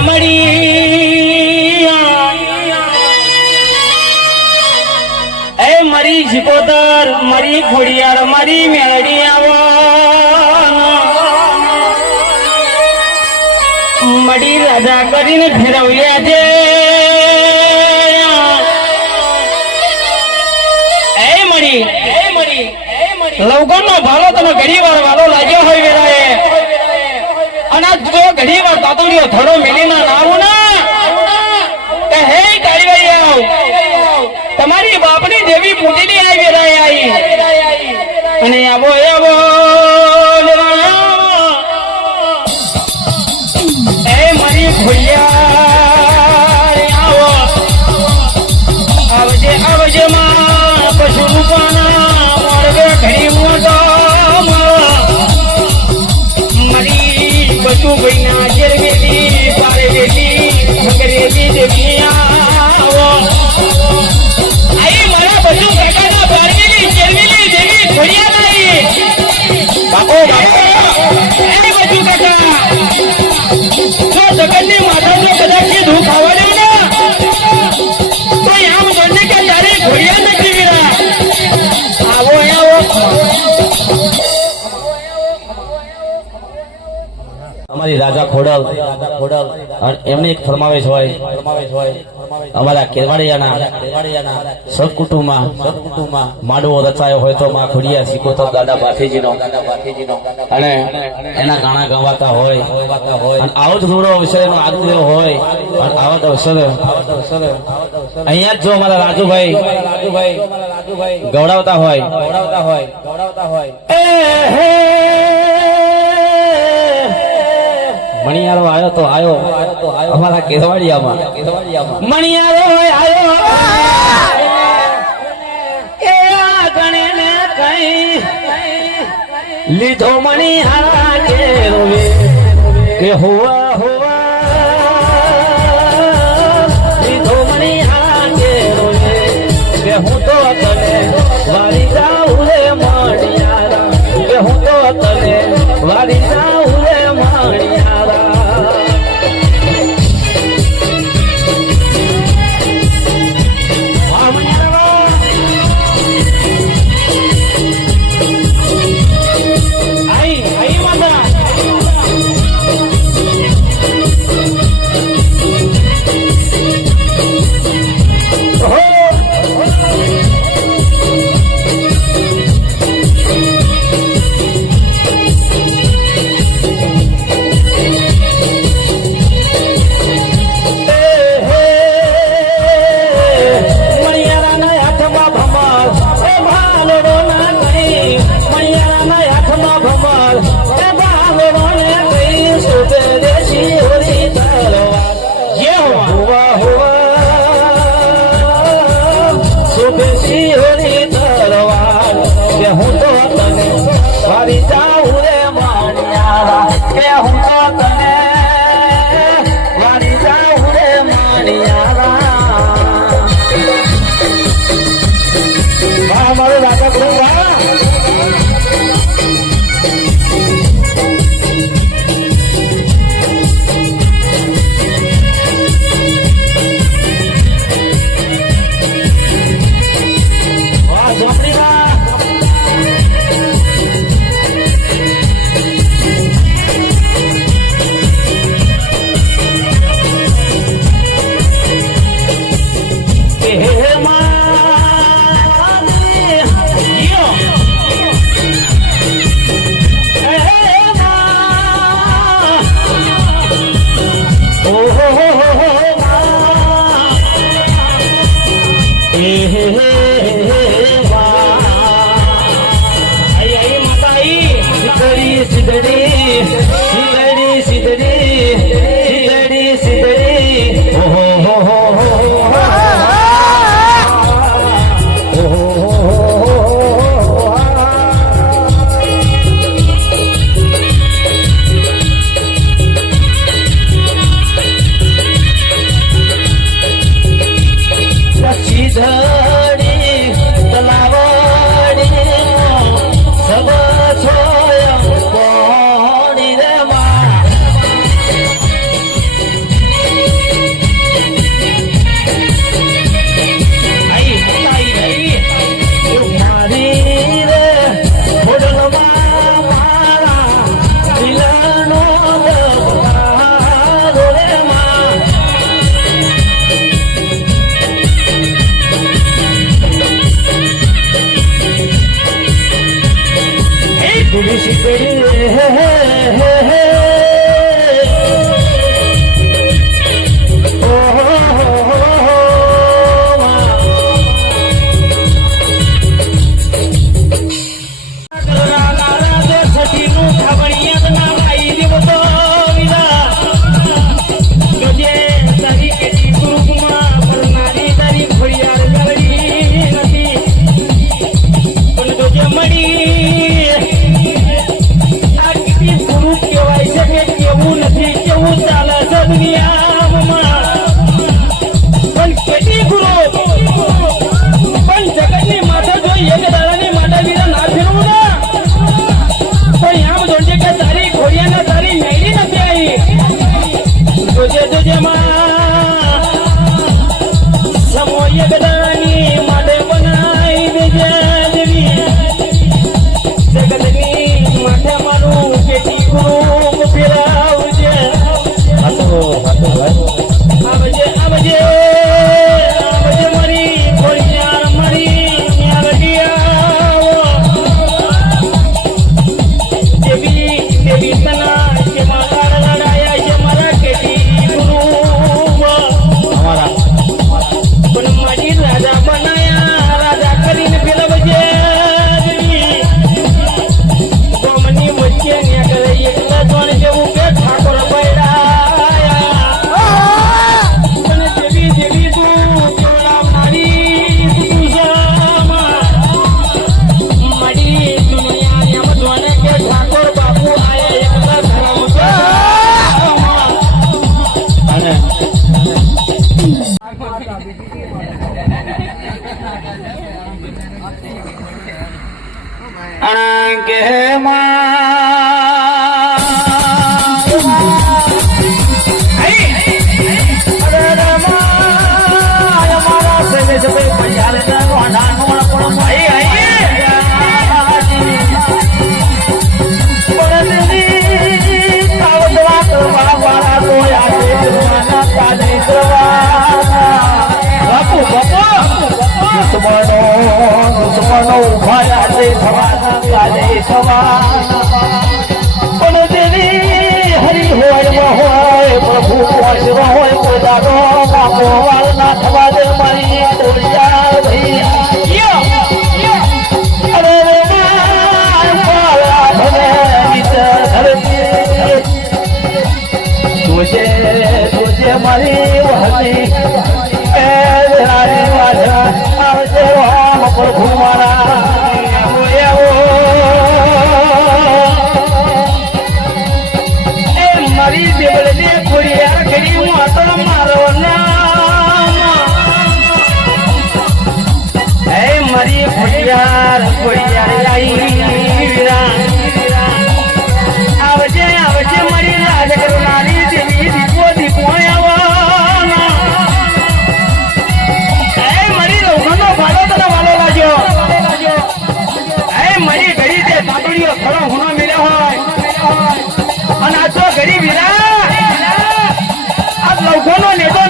મળી. એ મરી જીકોતર મરી ખોડિયાર મરી મેળી આવો મડી રાજા કરીને ફેરવ્યા છે. લવગણ નો ભાલો તમે ઘણી વાર વાલો લાગ્યો હોય વેરાએ. અને જો ઘણી વાર તાતોડીઓ થોડો મેલી ના. આવું ના હે કાળીભાઈ આવ, તમારી બાપની દેવી પૂજની આવી વેરાએ આવી અને આવો એ આવો એ મારી ભૂલ્યા mo, Gwen na. Khodal Khodal અને એમને એક ફરમાવેશ હોય. અમારા કેવાડિયાના સદકુટુંબમાં સદકુટુંબમાં માંડવો રચાયો હોય તો માં ખોડિયા સિકોતર દાદા ભાથીજીનો અને એના ગાણા ગવાતા હોય. અને આવો જ રૂડો અવસરનો આદર્ય હોય. અને આવા જ અવસરે. અહીંયા જ જો અમારા રાજુભાઈ રાજુભાઈ ગવડાવતા હોય. ગવડાવતા હોય. ગવડાવતા હોય મણિયારો આવ્યો તો આવ્યો અમારા કેસવાડિયામાં. મણિયારો આવ્યો એ આ ગણેને કઈ લીધો મણિહારા કે હોવા હોવા? મણિયારા કે કે હે માની Baby, અણા કે માં મનો ભયા છે ભવાના કાલે હરી હોય હોય, પ્રભુ હોય હોય, પોતાનો બાપો વાલના થવા દે મારી ઓળિયા મારી વહતી. આવજે રામ પ્રભુ મારા. રખોડિયા રખોડિયા આવી વીરા આવજે આવજે મળી લાજ કરુણાની દેવી દીપો દીપો અને આ તો ગરીબ હીરા આ લવગો નો નેતો